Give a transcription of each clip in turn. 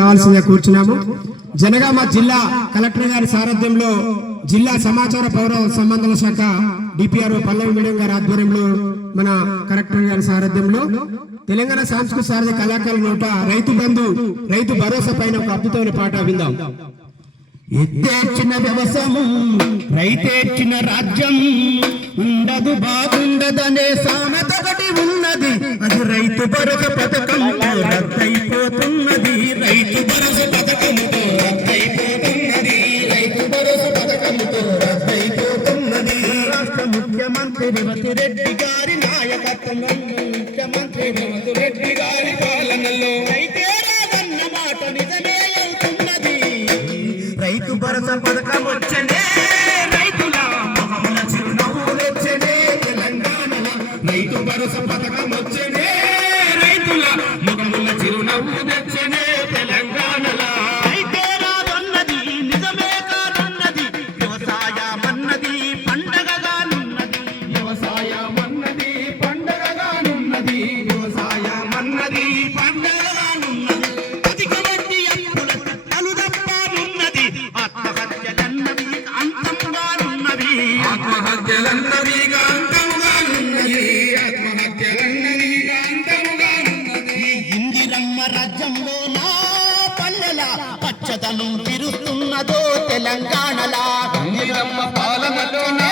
రావాల్సిందిగా కూర్చున్నాము. జనగామ జిల్లా కలెక్టర్ గారి సారథ్యంలో జిల్లా సమాచార పౌర సంబంధాల శాఖ డిపిఆర్ఓ పల్లవి మేడం గారి ఆధ్వర్యంలో మన కలెక్టర్ గారి సారథ్యంలో తెలంగాణ సాంస్కృతిక సారథి కళాకారుల నోట రైతు బంధు రైతు భరోసా పైన ఒక అద్భుతమైన పాట విందాం. ఎత్తేర్చిన వ్యవసాయం రైతేర్చిన రాజ్యం ఉండదు బాగుండదనే సామెత ఒకటి ఉన్నది. అది రైతు భరోసా పథకంతో రద్దయిపోతున్నది. రైతు భరోసా పథకంతో రద్దయిపోతున్నది. రైతు భరోసా పథకంతో రద్దయిపోతున్నది. రాష్ట్ర ముఖ్యమంత్రి రేవంత్ రెడ్డి గారి నాయకత్వంలో ముఖ్యమంత్రి రేవంత్ రెడ్డి గారి పాలనలో రైతే రాదన్న మాట నిజమే అవుతున్నది. రైతు భరోసా పథకం వచ్చనే రైతుల మొహముల చిరునవ్వులు వచ్చనే తెలంగాణలో. రైతు భరోసా పథకం వచ్చనే రైతుల మొహముల చిరునవ్వులు వచ్చనే తెలంగాణలో. రైతే రాదన్నది నిజమే కాదన్నది. వ్యవసాయమన్నది పండగగానున్నది. వ్యవసాయమన్నది పండగగానున్నది. వ్యవసాయమన్నది పండగగానున్నది. అధిక వడ్డీ అప్పుల తలు తప్పనున్నది. ఆత్మహత్యలన్నవి అంతంగానున్నవి. ఆత్మహత్యలన్నవి అంతంగానున్నది. ఆత్మహత్యలన్నవి అంతంగానున్నది. ఇందిరమ్మ రాజ్యంలో నా పల్లెల పచ్చదనం విరుస్తున్నదో తెలంగాణలా. ఇందిరమ్మ పాలనలో నా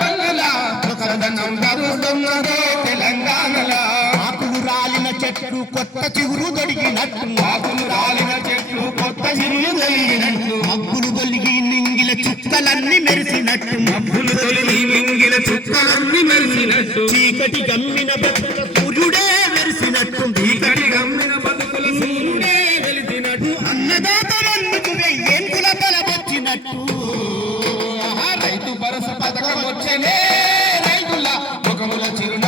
పల్లెల పచ్చదనం విరుస్తున్నదో తెలంగాణలా. ఆకులు రాలిన చెట్లు కొత్త చిగురు దొడిగినట్టు. ఆకులు రాలిన చెట్లు కొత్త చిగురు దొడిగినట్టు. మబ్బులు తొలిగి నింగిల చుక్కలన్నీ మెరిసినట్టు. మబ్బులు తొలిగి నింగిల చుక్కలన్నీ మెరిసినట్టు. చీకటి గమ్మిన బతుకుల సూర్యుడే మెరిసినట్టు. చీకటి గమ్మిన బతుకుల సూర్యుడే వెలిసినట్టు. అన్నదాతలందుకు వెయ్యేంకుల బలమొచ్చినట్టు. రైతు భరోసా పథకం వచ్చనే రైతుల ముఖముల చిరున